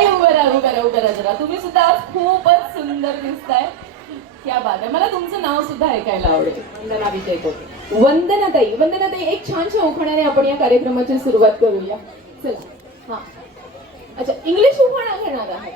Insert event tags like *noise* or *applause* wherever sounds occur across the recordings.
ताई उभं राहा उभं राहा उभं राहा जरा. तुम्ही सुद्धा आज खूपच सुंदर दिसताय. क्या बात आहे. मला तुमचं नाव सुद्धा ऐकायला आवडेल. वंदना विजय कोटे वंदनाताई वंदनाताई एक छानशा उखाण्याने आपण या कार्यक्रमाची सुरुवात करूया. चला. हा. अच्छा इंग्लिश उखाणा घेणार आहे.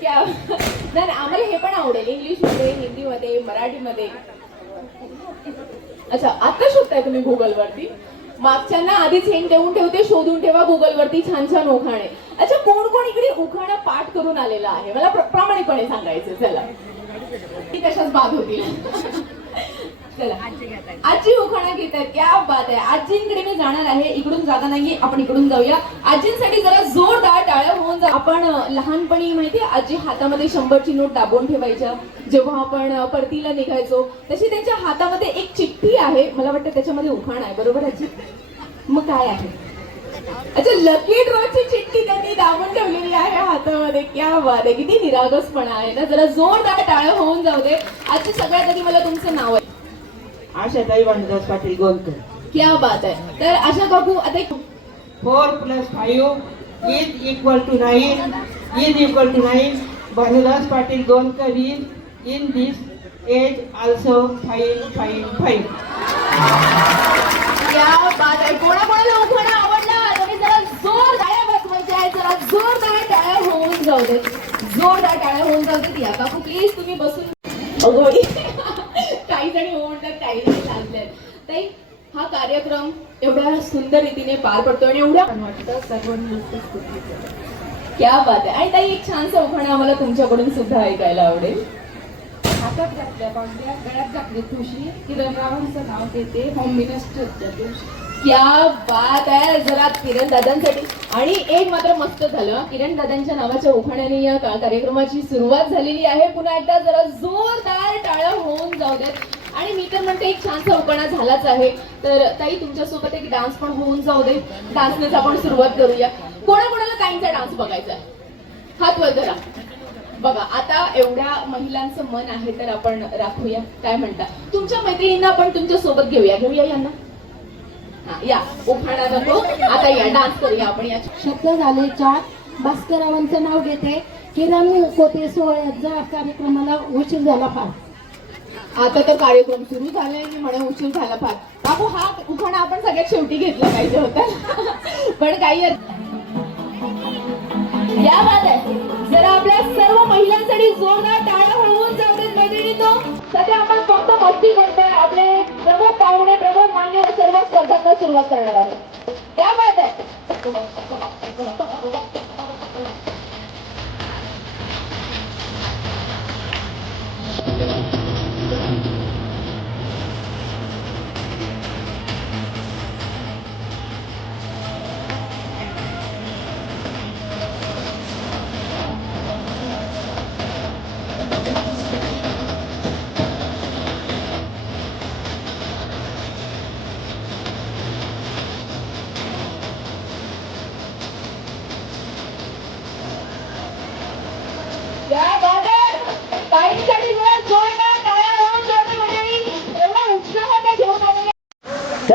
क्या नाही नाही, आम्हाला हे पण आवडेल. इंग्लिशमध्ये हिंदीमध्ये मराठीमध्ये अच्छा आता शोधताय तुम्ही गुगलवरती मागच्यांना आधीच हिंट देऊन ठेवते शोधून ठेवा गुगलवरती छान छान उखाणे. अच्छा कोण कोण इकडे उखाणा पाठ करून आलेला आहे? मला प्र- प्रामाणिकपणे सांगायचं चला. ती कशाच बाद होतील. चला. आजी उखाणा घेत आहेत क्या बात आहे. आजींकडे मी जाणार आहे. इकडून जागा नाहीये. आपण इकडून जाऊया. आजींसाठी जरा जोरदार टाळ्या होऊन जा. आपण लहानपणी माहितीये आजी हातामध्ये शंभरची नोट दाबून ठेवायच्या. जेव्हा आपण परतीला निघायचो तशी त्यांच्या हातामध्ये एक चिठ्ठी आहे. मला वाटतं त्याच्यामध्ये उखाण आहे. बरोबर आजी? मग काय आहे? अच्छा लकी ड्रॉची चिठ्ठी त्यांनी दाबून ठेवलेली आहे हातामध्ये. क्या बात आहे किती निरागसपणा आहे ना? जरा जोरदार टाळ्या होऊन जाऊ दे. आजची सगळ्यात आधी मला तुमचं नाव आहे. आशाताई वाणदास पाटील गोंदकर क्या बात आहे. तर आशा काकू आता एक four plus five is equal to nine is equal to nine Bhanudas Patil Gondkar is in this age also five five five क्या बात आहे. कोणाकोणाला उखाणा आवडला तुम्ही जरा जोर टाळ्या वाजवायच्या आहेत जरा जोरदार टाळ्या होऊन जाऊ दे जोरदार टाळ्या होऊन जाऊ दे या काकू प्लीज तुम्ही बसून. अगोडी काही जणी म्हणतात काही जणी चालले ताई हा कार्यक्रम एवढ्या सुंदर रीतीने पार पडतो आणि एवढ्या वाटतं. सर्वांनी क्या बात आहे. आणि ताई एक छानसा उखाणा आम्हाला तुमच्याकडून सुद्धा ऐकायला आवडेल. हातात घातल्या बांगड्या गळ्यात घातली ठुशी किरणरावांचं नाव घेते होम मिनिस्टरच्या दिवशी क्या बात आहे जरा किरण दादांसाठी. आणि एक मात्र मस्त झालं. किरण दादांच्या नावाच्या उखाण्याने या का- कार्यक्रमाची सुरुवात झालेली आहे. पुन्हा एकदा जरा जोरदार टाळ्या होऊन जाऊ देत आणि मी तर म्हणते एक छानसा उखाणा झालाच आहे. तर ताई तुमच्यासोबत एक डान्स पण होऊन जाऊ दे. डान्सनेच आपण सुरुवात करूया. कोणाकोणाला ताईंचा डान्स बघायचा आहे? हात वर धरा. बघा आता एवढ्या महिलांचं मन आहे तर आपण राखूया. काय म्हणता? तुमच्या मैत्रिणींना आपण तुमच्यासोबत घेऊया. घेऊया यांना. या. उखाणा नको. आता या डान्स करूया आपण या. शब्द झाले चार. भास्कररावांचं नाव घेते. किरण कोटे सोहळ्याचा कार्यक्रमाला उशीर झाला फार. आता तर कार्यक्रम सुरू झालाय आणि म्हणे उशीर झाला फार. बाबू हा उखाणा आपण सगळ्यात शेवटी घेतला पाहिजे होता. पण काही या बात आहे. जरा आपल्या सर्व महिलांसाठी जोरदार टाळ्या होऊन जाऊ देत मैत्रिणींनो सध्या आपण फक्त मस्ती करतोय आपले प्रमुख पाहुणे प्रमुख मान्यवर सर्व स्पर्धांना सुरुवात करणार आहोत. त्या आहे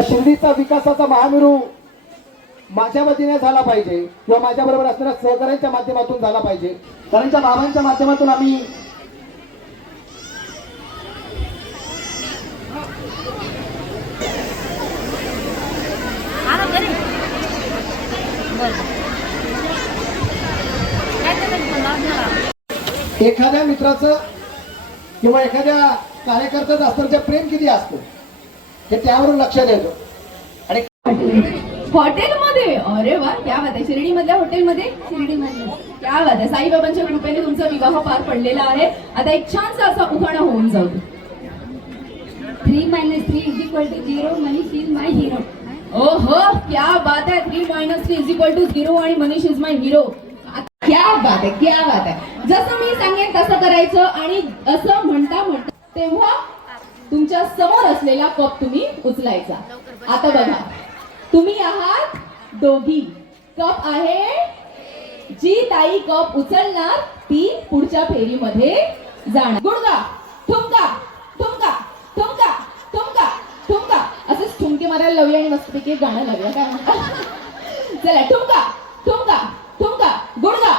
त्या शिर्डीचा विकासाचा महामेरू माझ्या वतीने झाला पाहिजे किंवा माझ्या बरोबर असणाऱ्या सहकार्यांच्या माध्यमातून झाला पाहिजे. कारण त्या बाबांच्या माध्यमातून आम्ही एखाद्या मित्राचं किंवा एखाद्या कार्यकर्त्याचं असणारं प्रेम किती असतं? हे त्यावरून लक्षात येतं आणि हॉटेलमध्ये अरे वा क्या बात आहे. शिर्डी मधल्या हॉटेलमध्ये? शिर्डीमध्ये क्या बात आहे. साईबाबांच्या कृपेने तुमचा विवाह पार पडलेला आहे. आता एक छानसा असा उखाणा होऊन जाऊ. Three minus three is equal to zero Manish is my hero ओहो क्या बात आहे. Three minus three is equal to zero आणि मनीष इज माय हिरो क्या बात आहे क्या बात आहे. जसं मी सांगेन तसं करायचं आणि असं म्हणता म्हणता तेव्हा तुमच्यासमोर असलेला कप तुम्ही उचलायचा. आता बघा. तुम्ही आहात दोघी. कप आहे जी ताई कप उचलणार ती पुढच्या फेरीमध्ये जाणार. गुडगा ठुमका ठुमका ठुमका ठुमका ठुमका. असंच ठुमके मारायला लावूया आणि मस्तपैकी गाणं लावूया. काय म्हणता? चला ठुमका ठुमका ठुमका गुडगा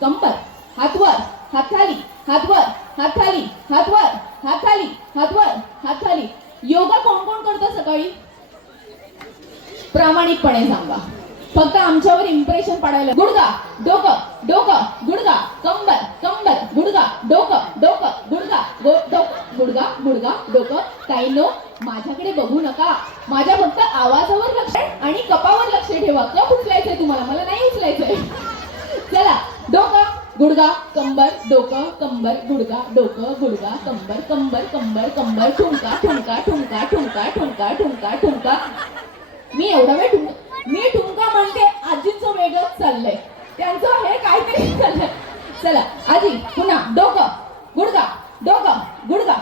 कंबर हात वर हात खाली हात वर हात खाली हात वर हात खाली हात वर हात खाली योगा कोण कोण करतं सकाळी प्रामाणिकपणे सांगा फक्त आमच्यावर इम्प्रेशन पाडायला गुडगा डोकं डोकं गुडगा कंबर कंबर गुडगा डोकं डोकं गुडगा गो- डोकं गुडगा गुडगा डोकं. काही नो माझ्याकडे बघू नका. माझ्या फक्त आवाजावर लक्ष आणि कपावर लक्ष ठेवा. कप उचलायचंय तुम्हाला. मला नाही उचलायचंय. चला डोकं गुडगा कंबर डोकं कंबर गुडगा डोकं गुडगा कंबर कंबर कंबर कंबर ठुमका ठुमका ठुमका ठुमका ठुमका ठुमका ठुमका. मी एवढा वेळ ठुमका मी ठुमका म्हणते आजीचं वेगळंच चाललंय. त्यांचं हे काहीतरी चाललंय. चला आजी पुन्हा डोकं गुडगा डोकं गुडगा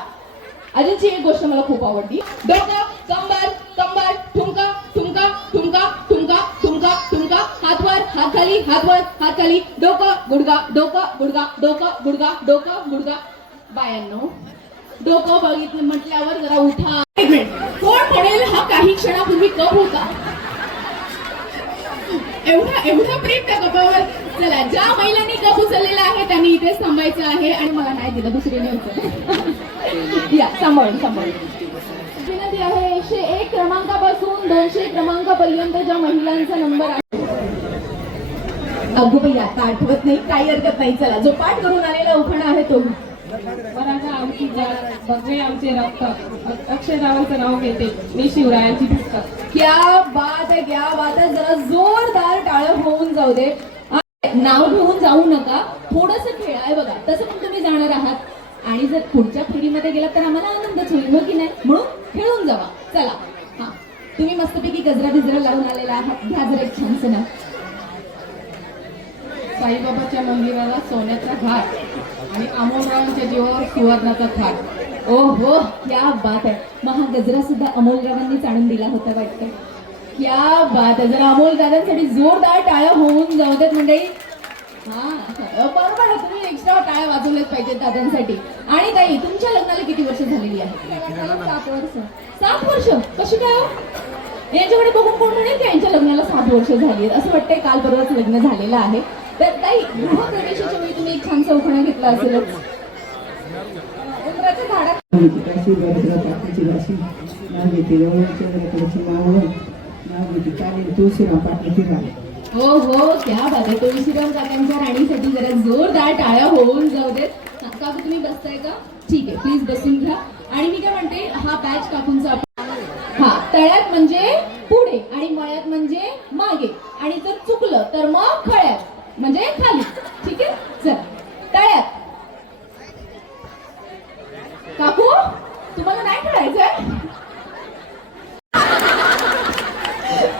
आजींची एक गोष्ट मला खूप आवडली. डोकं कंबर कंबर ठुमका ठुमका ठुमका ठुमका ठुमका ठुमका हात वर हात खाली हात वर हात खाली. डोकं गुडगा डोकं गुडगा डोकं गुडगा डोकं गुडगा बायांनो डोकं बघितलं म्हटल्यावर जरा उठा. कोण म्हणेल हा काही क्षणापूर्वी कप होता? एवढं एवढं प्रेम त्या कपावर चला ज्या महिलांनी गप उचललेला आहे त्यांनी इथेच थांबायचं आहे आणि मला नाही दिलं दुसरीने उचल *laughs* या सांभाळून सांभाळून. विनंती आहे एकशे एक क्रमांकापासून दोनशे क्रमांकापर्यंत ज्या महिलांचा नंबर आहे. अगो भैया आता आठवत नाही काही हरकत नाही. चला जो पाठ करून आलेला उखाणा आहे तो मराठा आमची जात बघणे आमचे रक्त. अक्षररावांचं नाव घेते. मी शिवरायांची पुस्तक क्या बात आहे क्या बात आहे जरा जोरदार टाळं होऊन जाऊ दे. नाव घेऊन जाऊ नका. थोडस खेळ आहे बघा. तसं पण तुम्ही जाणार आहात. आणि जर पुढच्या फेरीमध्ये गेलात तर आम्हाला आनंदच होईल हो की नाही? म्हणून खेळून जावा. चला. हा. तुम्ही मस्तपैकी गजरा बिजरा लावून आलेला आहात. घ्या जर एक छानसं ना साईबाबाच्या मंदिराला सोन्याचा घाट. आणि अमोलरावांच्या जीवावर सुवर्णाचा थाट. ओ हो क्या बात आहे. मग हा गजरा सुद्धा अमोलरावांनीच आणून दिला होता वाटतं. क्या बात आहे. जरा अमोल दादांसाठी जोरदार टाळ्या होऊन जाऊ देत मंडळी. हा बरोबर आहे तुम्ही एक्स्ट्रा टाळ्या वाजवल्याच पाहिजेत दादांसाठी. आणि ताई तुमच्या लग्नाला किती वर्ष झालेली आहे सात वर्ष. सात वर्ष? कशी काय हो? यांच्याकडे बघून कोण म्हणेल की यांच्या लग्नाला सात वर्ष झाली आहेत? असं वाटतंय काल परवाच लग्न झालेलं आहे. तर ताई गृहप्रवेशाच्या वेळी एक छान उखाणा घेतला असेलच. हो हो क्या बात तुळशीराम काकांच्या राणीसाठी जरा जोरदार टाळ्या होऊन जाऊ देत. हा, काकू तुम्ही बसताय का? ठीक आहे प्लीज बसून घ्या. आणि मी काय म्हणते हा बॅच काकूंचा हा तळ्यात म्हणजे पुढे आणि मळ्यात म्हणजे मागे. आणि जर चुकलं तर मग खळ्यात म्हणजे खाली. ठीक आहे? चल तळ्यात काकू तुम्हाला नाही खेळायचंय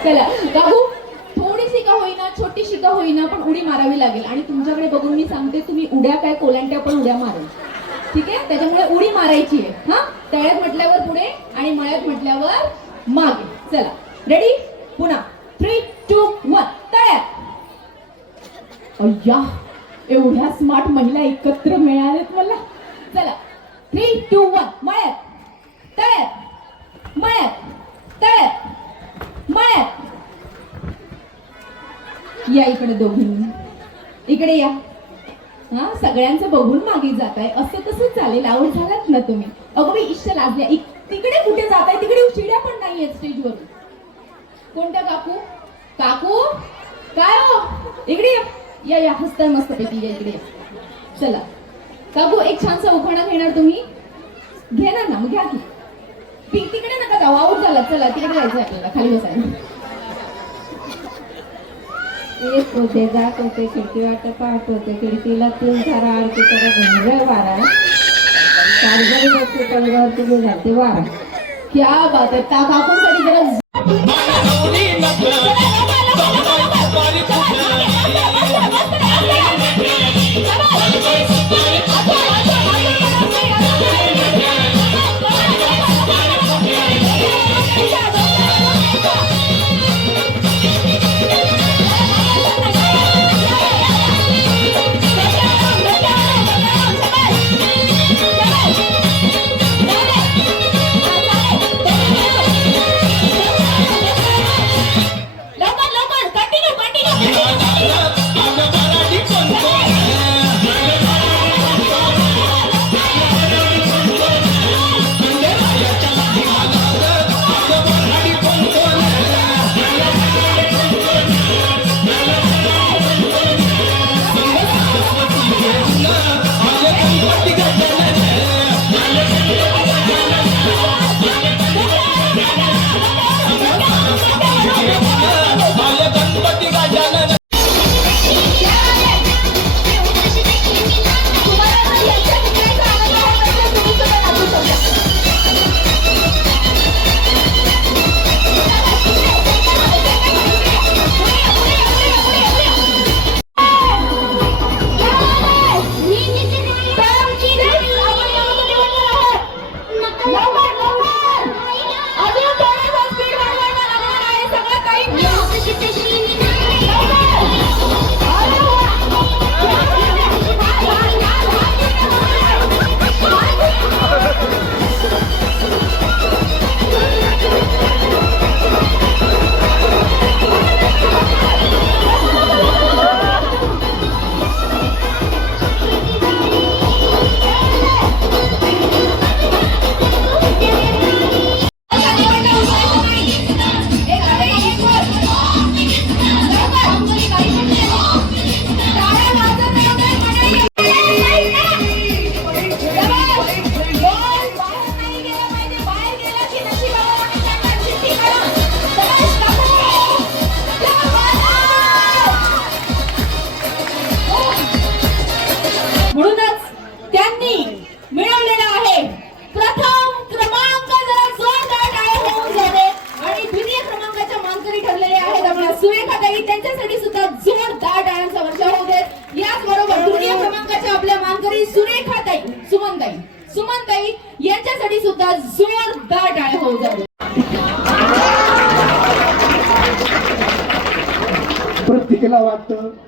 चला काकू थोडीशी का होईना छोटीशी का होईना पण उडी मारावी लागेल. आणि तुमच्याकडे बघून मी सांगते तुम्ही उड्या काय कोलांट्या पण उड्या मारेल ठीक आहे? त्याच्यामुळे उडी मारायची आहे. हा? तळ्यात म्हटल्यावर पुढे आणि मळ्यात म्हटल्यावर मागे. चला रेडी पुन्हा. थ्री टू वन तळ्यात अय्या! एवढ्या स्मार्ट महिला एकत्र मिळाल्यात मला. चला. थ्री टू वन मळ्यात. तळ्यात. मळ्यात. तळ्यात. मळ्यात. या इकडे दोघी. इकडे या. हा सगळ्यांचं बघून मागे जात आहे असं कसं चालेल. आवड झालात ना तुम्ही? अगं मी इष्ट लागल्या इक- तिकडे कुठे जात आहे तिकडे शिड्या पण नाहीये स्टेजवर कोणत्या काकू? काकू? काय हो? इकडे या. या या हसताय मस्त पैकी या इकडे चला. काबू एक छानसा उखाणा घेणार तुम्ही. घेणार ना मग घ्या की. ती- तिकडे नका जाऊ आऊट झाला चला तिकडे जायचं आपल्याला खाली बसायला. येत होते जात होते खिडकी वाट पाहत होते खिडकीला तीन सारा आरती करत घुमरे वारा. कारगरी बसते तलवार तुम्ही जाते वारा. क्या बात आहे ताप आपण तरी जरा प्रत्येकाला वाटतं